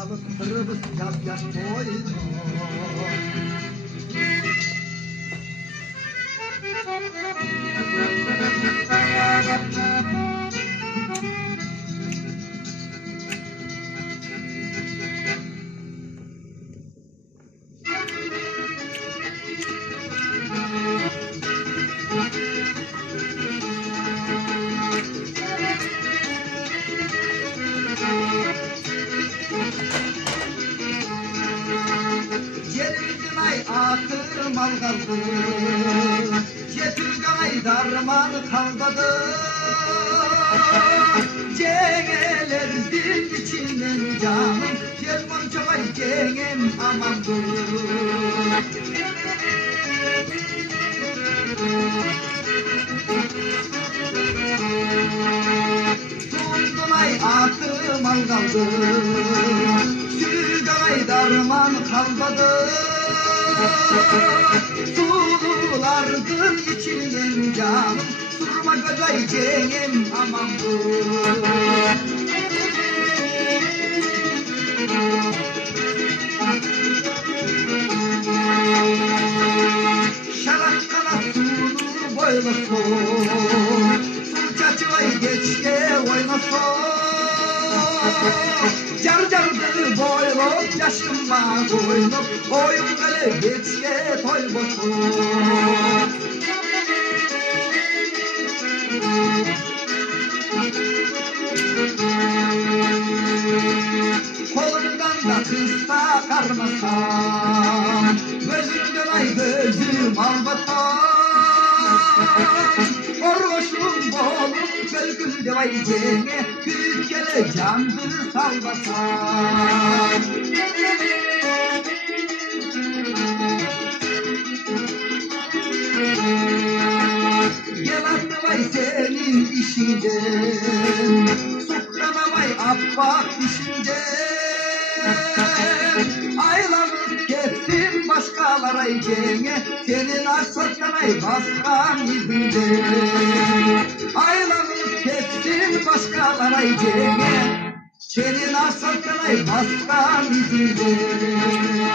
kalıptırıp yap boynu. Yerimizin ay akır mal kaldı, yetim ay darman kalmadı. Cengelerdim içinden canım, yerman çok ay cengem amandır. Dundum ay akır mal kaldı, ay darman kalmadı. Sulardım içinden canım, durma gözay cengem aman dur. Şarap kanat sulu boylasın, fırçacı ay geçke oynasın. Car cardı boylum, yaşıma koynum, oyun böyle geçke toy boşum. Kolumdan da kısa karmasam, gözümden ay gözüm albatam. Orhoşum bolum, gölgümde vay cenge, gülüp gele candır salbasam. Gel atla vay senin işinden, sokrama vay abbak işinden. Aylanıp gittim başkalara cenge, senin aksatkan ay baskan izinden. Aylanıp gittim başkalara cenge, senin aksatkan ay baskan izinden.